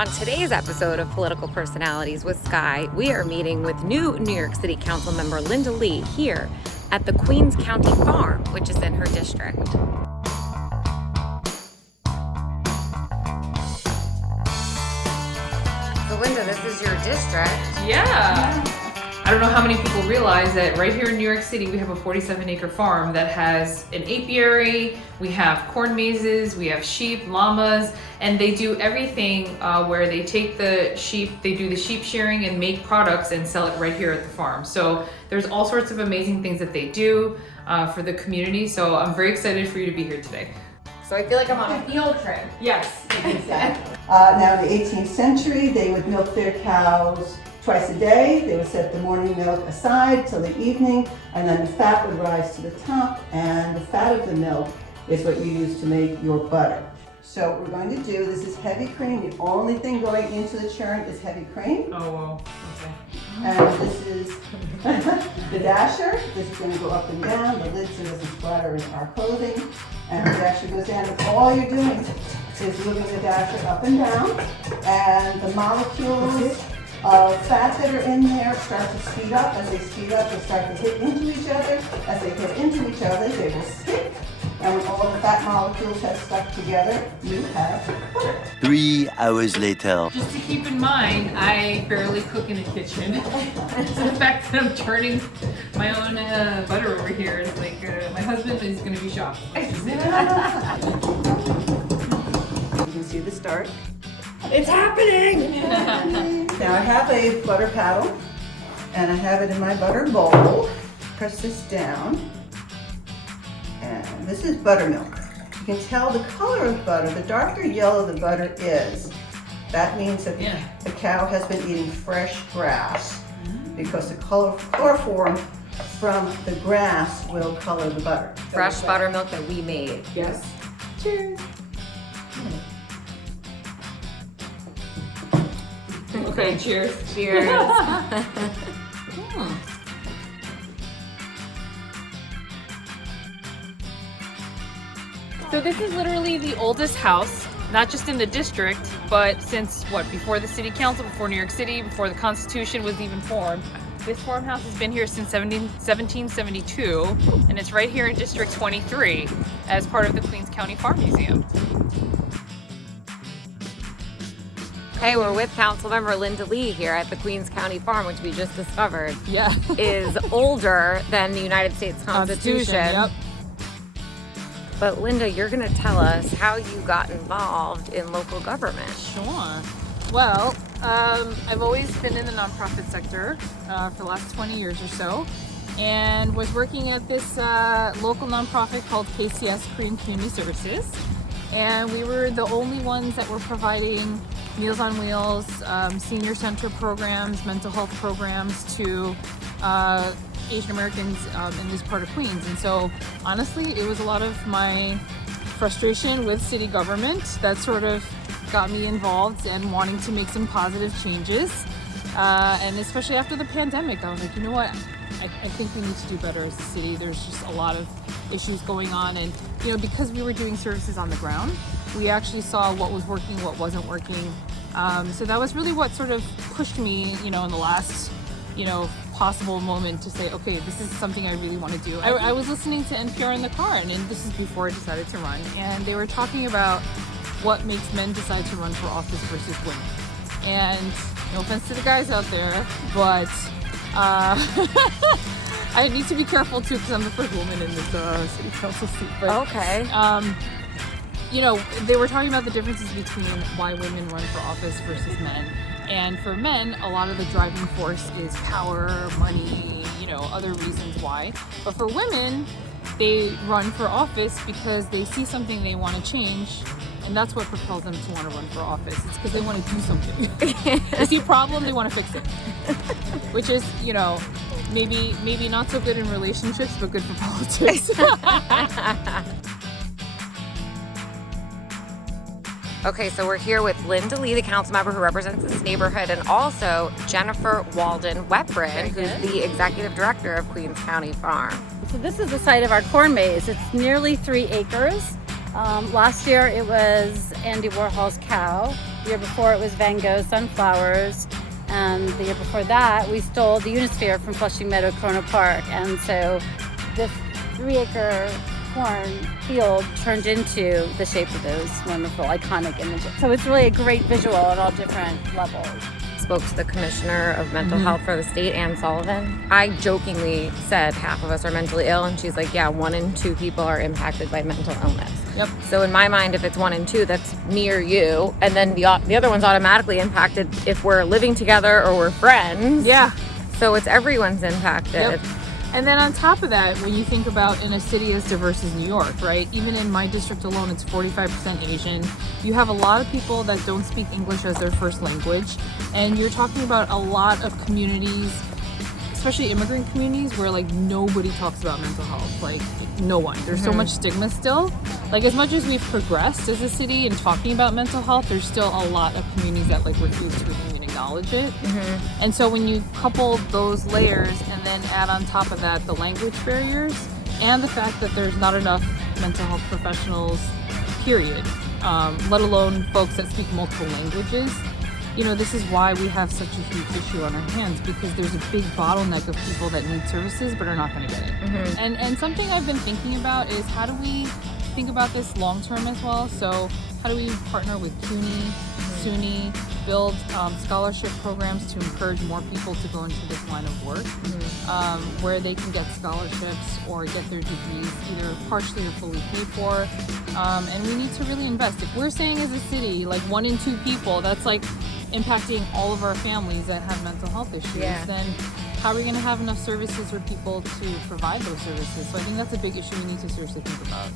On today's episode of Political Personalities with Skye, we are meeting with new New York City Council member Linda Lee here at the Queens County Farm, which is in her district. So Linda, this is your district. Yeah. I don't know how many people realize that right here in New York City, we have a 47-acre farm that has an apiary, we have corn mazes, we have sheep, llamas, and they do everything where they take the sheep, they do the sheep shearing and make products and sell it right here at the farm. So there's all sorts of amazing things that they do for the community. So I'm very excited for you to be here today. So I feel like I'm on a field trip. Yes. Now in the 18th century, they would milk their cows twice a day. They would set the morning milk aside till the evening, and then the fat would rise to the top, and the fat of the milk is what you use to make your butter. So what we're going to do, this is heavy cream. The only thing going into the churn is heavy cream. Oh, wow. Okay. And this is the dasher. This is going to go up and down. The lid so it doesn't splatter in our clothing. And the dasher goes down, and all you're doing is moving the dasher up and down, and the molecules of fat that are in there start to speed up. As they speed up, they start to hit into each other. As they hit into each other, they will stick. And when all the fat molecules have stuck together, you have butter. 3 hours later. Just to keep in mind, I barely cook in a kitchen. So the fact that I'm churning my own butter over here is like, my husband is going to be shocked. You can see the start. It's happening! Now I have a butter paddle, and I have it in my butter bowl. Press this down, and this is buttermilk. You can tell the color of butter. The darker yellow the butter is, that means that the cow has been eating fresh grass, because the chloroform from the grass will color the butter. Fresh buttermilk that we made. Yes. Cheers. Okay, cheers. Cheers. So this is literally the oldest house, not just in the district, but since before the city council, before New York City, before the Constitution was even formed. This farmhouse has been here since 1772, and it's right here in District 23 as part of the Queens County Farm Museum. Hey, we're with Councilmember Linda Lee here at the Queens County Farm, which we just discovered is older than the United States Constitution. Yep. But Linda, you're going to tell us how you got involved in local government. Sure. Well, I've always been in the nonprofit sector for the last 20 years or so, and was working at this local nonprofit called KCS, Korean Community Services. And we were the only ones that were providing Meals on Wheels, senior center programs, mental health programs to Asian Americans in this part of Queens. And so honestly, it was a lot of my frustration with city government that sort of got me involved and wanting to make some positive changes. And especially after the pandemic, I was like, you know what? I think we need to do better as a city. There's just a lot of issues going on, and because we were doing services on the ground, we actually saw what was working, what wasn't working. So that was really what sort of pushed me, in the last, possible moment to say, okay, this is something I really want to do. I was listening to NPR in the car, and this is before I decided to run, and they were talking about what makes men decide to run for office versus women. And no offense to the guys out there, but I need to be careful too, because I'm the first woman in this city council seat. But, okay. They were talking about the differences between why women run for office versus men. And for men, a lot of the driving force is power, money, other reasons why. But for women, they run for office because they see something they want to change, and that's what propels them to want to run for office. It's because they want to do something. They see a problem, they want to fix it. Which is, maybe not so good in relationships, but good for politics. Okay, so we're here with Linda Lee, the council member who represents this neighborhood, and also Jennifer Walden-Weprin, who's the executive director of Queens County Farm. So this is the site of our corn maze. It's nearly 3 acres. Last year it was Andy Warhol's cow. The year before it was Van Gogh sunflowers. And the year before that, we stole the Unisphere from Flushing Meadow Corona Park. And so this 3-acre corn field turned into the shape of those wonderful, iconic images. So it's really a great visual at all different levels. Spoke to the commissioner of mental health for the state, Ann Sullivan. I jokingly said half of us are mentally ill, and she's like, yeah, 1 in 2 people are impacted by mental illness. Yep. So in my mind, if it's 1 in 2, that's me or you, and then the other one's automatically impacted if we're living together or we're friends. Yeah. So it's everyone's impacted. Yep. And then on top of that, when you think about in a city as diverse as New York, right? Even in my district alone, it's 45% Asian. You have a lot of people that don't speak English as their first language. And you're talking about a lot of communities, especially immigrant communities, where like nobody talks about mental health. Like no one. There's so much stigma still. Like as much as we've progressed as a city in talking about mental health, there's still a lot of communities that like refuse to even acknowledge it. And so when you couple those layers and then add on top of that the language barriers and the fact that there's not enough mental health professionals, period, let alone folks that speak multiple languages, you know, this is why we have such a huge issue on our hands, because there's a big bottleneck of people that need services but are not going to get it. And something I've been thinking about is how do we think about this long term as well? So how do we partner with CUNY, SUNY, build scholarship programs to encourage more people to go into this line of work, where they can get scholarships or get their degrees either partially or fully paid for. And we need to really invest. If we're saying as a city, like 1 in 2 people, that's like impacting all of our families that have mental health issues, then how are we going to have enough services for people to provide those services? So I think that's a big issue we need to seriously think about.